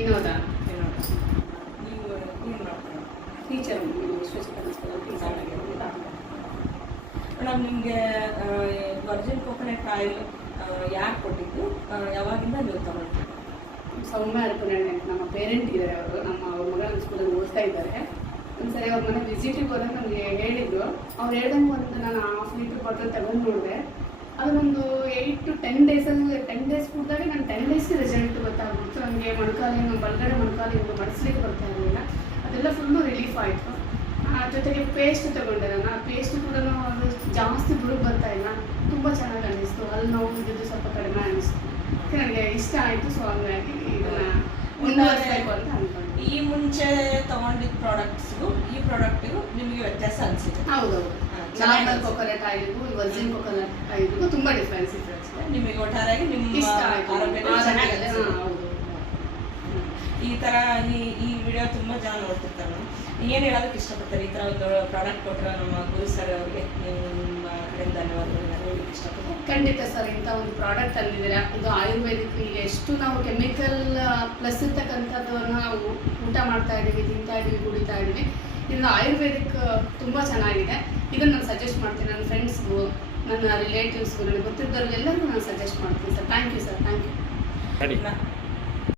ವಿನೋದ. ನೀವು ಏನು ಮಾಡ್ತೀರಾ? ಟೀಚರ್ ವಿಶ್ವಚಿತ್ರ ಟೀಚರ್ ಆಗಿರೋದಿಲ್ಲ. ಮೇಡಮ್, ನಿಮಗೆ ವರ್ಜಿನ್ ಕೋಕೋನಟ್ ಆಯಿಲ್ ಯಾರು ಕೊಟ್ಟಿದ್ದು, ಯಾವಾಗಿಂದ ನೀವು ತಗೊಳ್ತೀವಿ? ಸೌಮ್ಯ ಅರ್ಪಣೆ ನಮ್ಮ ಪೇರೆಂಟ್ ಇದ್ದಾರೆ. ಅವರು ಅವ್ರ ಮಗ ಸ್ಕೂಲಲ್ಲಿ ಓದ್ತಾ ಇದ್ದಾರೆ. ಒಂದ್ಸರಿ ಅವ್ರ ಮನೆ ವಿಸಿಟಿಗೆ ಹೋದಾಗ ನಮಗೆ ಹೇಳಿದ್ರು. ಅವ್ರು ಹೇಳ್ದಂಗೆ ನಾನು ½ ಲೀಟ್ರ್ ಬಾಟಲ್ ತಗೊಂಡು ನೋಡಿದೆ. ಅದೊಂದು 8 to 10 ಡೇಸಲ್ಲಿ 10 ಡೇಸ್ ಕುಡಿದಾಗ ನಾನು 10 ಡೇಸ್ಗೆ ರಿಸಲ್ಟ್ ಗೊತ್ತಾಗ್ಬಿಡ್ತು. ನನಗೆ ಮೊಣಕಾಲಿ ಬಲಗಡೆ ಮೊಣಕಾಲಿ ಮಡಿಸ್ಲಿಕ್ಕೆ ಬರ್ತಾ ಇರಲಿಲ್ಲ. ಅದೆಲ್ಲ ಫುಲ್ಲು ರಿಲೀಫ್ ಆಯಿತು. ಜೊತೆಗೆ ಪೇಸ್ಟ್ ತಗೊಂಡೆ ನಾನು. ಆ ಪೇಸ್ಟ್ ಕೂಡ ಅದು ಜಾಸ್ತಿ ಬುರುಗು ಬರ್ತಾ ಇಲ್ಲ, ತುಂಬ ಚೆನ್ನಾಗಿ ಅನ್ನಿಸ್ತು. ಅಲ್ಲಿ ನೋವು ಇದ್ದಿದ್ದು ಸ್ವಲ್ಪ ಕಡಿಮೆ ಅನ್ನಿಸ್ತು. ನನಗೆ ಇಷ್ಟ ಆಯಿತು. ಸೊ ಹಂಗಾಗಿ ಇದನ್ನು ಮುಂದುವರಿಸಬೇಕು ಅಂತ ಅಂದ್ಕೊಂಡೆ. ಈ ಮುಂಚೆ ತಗೊಂಡಿದ್ದ ಪ್ರಾಡಕ್ಟ್ಸ್ಗೂ ಈ ಪ್ರಾಡಕ್ಟಿಗೂ ನಿಮಗೆ ವ್ಯತ್ಯಾಸ ಅನಿಸಿದೆ? ಹೌದೌದು. ನಾರ್ಮಲ್ ಕೋಕೋನಟ್ ಆಯಿಲ್ಗೂ ವರ್ಜಿನ್ ಕೋಕೋನಟ್ ಆಯಿಲ್ಗೂ ತುಂಬ ಡಿಫ್ರೆನ್ಸ್ ಇದೆ. ನಿಮಗೆ ಒಟ್ಟಾರೆಯಾಗಿ ನಿಮ್ಮ ಇಷ್ಟ ಆಯಿತು. ಹೌದು. ಈ ಥರ ಈ ವಿಡಿಯೋ ತುಂಬ ಜನ ನೋಡ್ತಿರ್ತಾರೆ. ಏನು ಹೇಳೋದಕ್ಕೆ ಇಷ್ಟಪಡ್ತಾರೆ? ಈ ಥರ ಒಂದು ಪ್ರಾಡಕ್ಟ್ ಕೊಟ್ಟರೆ ನಮ್ಮ ಗುರು ಸರ್ ಅವರಿಗೆ ನಿಮ್ಮ ಕಡೆಯಿಂದ ಧನ್ಯವಾದಗಳನ್ನ ಹೇಳಲಿಕ್ಕೆ ಇಷ್ಟಪಡ್ತಾರೆ. ಖಂಡಿತ ಸರ್, ಇಂಥ ಒಂದು ಪ್ರಾಡಕ್ಟ್ ತಂದಿದ್ದೀರಾ. ಇದು ಆಯುರ್ವೇದಿಕ್. ಈಗ ಎಷ್ಟು ನಾವು ಕೆಮಿಕಲ್ ಪ್ಲಸ್ ಇರ್ತಕ್ಕಂಥದ್ದನ್ನು ನಾವು ಊಟ ಮಾಡ್ತಾ ಇದ್ದೀವಿ, ತಿಂತಾ ಇದ್ದೀವಿ, ಕುಡಿತಾ ಇದ್ದೀವಿ. ಇದು ಆಯುರ್ವೇದಿಕ್ ತುಂಬ ಚೆನ್ನಾಗಿದೆ. ಇದನ್ನು ನಾನು ಸಜೆಸ್ಟ್ ಮಾಡ್ತೀನಿ ನನ್ನ ಫ್ರೆಂಡ್ಸ್ಗೂ, ನನ್ನ ರಿಲೇಟಿವ್ಸ್ಗೂ, ನನಗೆ ಗೊತ್ತಿದ್ದವ್ರಿಗೆಲ್ಲರಿಗೂ ನಾನು ಸಜೆಸ್ಟ್ ಮಾಡ್ತೀನಿ sir. Thank you sir. Thank you.